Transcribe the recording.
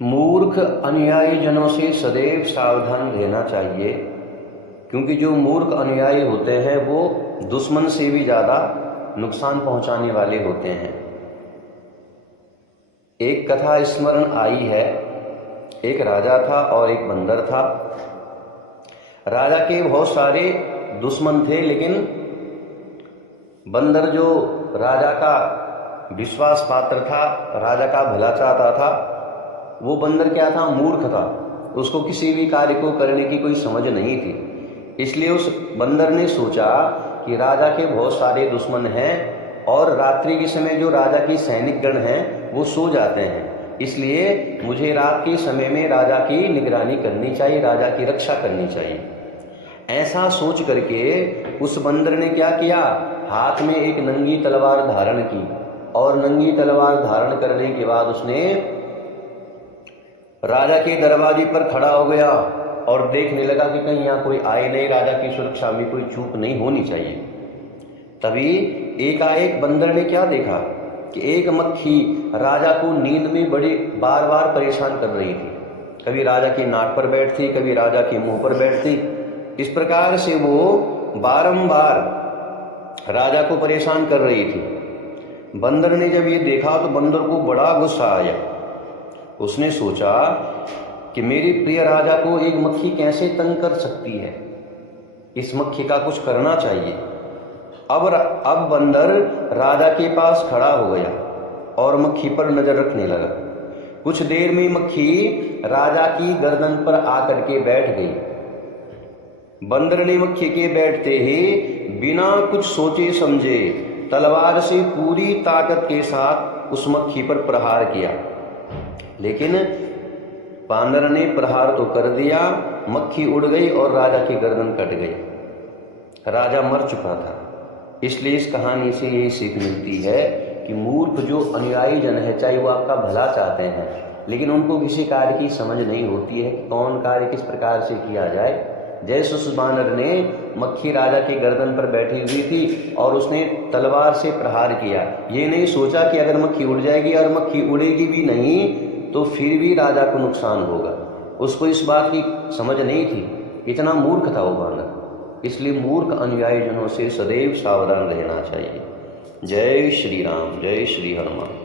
मूर्ख अनुयायी जनों से सदैव सावधान रहना चाहिए, क्योंकि जो मूर्ख अनुयायी होते हैं वो दुश्मन से भी ज़्यादा नुकसान पहुंचाने वाले होते हैं। एक कथा स्मरण आई है। एक राजा था और एक बंदर था। राजा के बहुत सारे दुश्मन थे, लेकिन बंदर जो राजा का विश्वास पात्र था, राजा का भला चाहता था, वो बंदर क्या था, मूर्ख था। उसको किसी भी कार्य को करने की कोई समझ नहीं थी। इसलिए उस बंदर ने सोचा कि राजा के बहुत सारे दुश्मन हैं और रात्रि के समय जो राजा की सैनिक गण हैं वो सो जाते हैं, इसलिए मुझे रात के समय में राजा की निगरानी करनी चाहिए, राजा की रक्षा करनी चाहिए। ऐसा सोच करके उस बंदर ने क्या किया, हाथ में एक नंगी तलवार धारण की और नंगी तलवार धारण करने के बाद उसने राजा के दरवाजे पर खड़ा हो गया और देखने लगा कि कहीं यहाँ कोई आए नहीं, राजा की सुरक्षा में कोई चूक नहीं होनी चाहिए। तभी एकाएक बंदर ने क्या देखा कि एक मक्खी राजा को नींद में बड़े बार बार परेशान कर रही थी। कभी राजा की नाक पर बैठती, कभी राजा के मुंह पर बैठती। इस प्रकार से वो बारंबार राजा को परेशान कर रही थी। बंदर ने जब ये देखा तो बंदर को बड़ा गुस्सा आया। उसने सोचा कि मेरे प्रिय राजा को एक मक्खी कैसे तंग कर सकती है, इस मक्खी का कुछ करना चाहिए। अब बंदर राजा के पास खड़ा हो गया और मक्खी पर नजर रखने लगा। कुछ देर में मक्खी राजा की गर्दन पर आकर के बैठ गई। बंदर ने मक्खी के बैठते ही बिना कुछ सोचे समझे तलवार से पूरी ताकत के साथ उस मक्खी पर प्रहार किया, लेकिन बांदर ने प्रहार तो कर दिया, मक्खी उड़ गई और राजा की गर्दन कट गई। राजा मर चुका था। इसलिए इस कहानी से यही सीख मिलती है कि मूर्ख जो अनुयायी जन है, चाहे वो आपका भला चाहते हैं, लेकिन उनको किसी कार्य की समझ नहीं होती है कि कौन कार्य किस प्रकार से किया जाए। जैसे उस बानर ने, मक्खी राजा की गर्दन पर बैठी हुई थी और उसने तलवार से प्रहार किया, ये नहीं सोचा कि अगर मक्खी उड़ जाएगी और मक्खी उड़ेगी भी नहीं तो फिर भी राजा को नुकसान होगा। उसको इस बात की समझ नहीं थी, इतना मूर्ख था वो बानर। इसलिए मूर्ख अनुयायी जनों से सदैव सावधान रहना चाहिए। जय श्री राम, जय श्री हनुमान।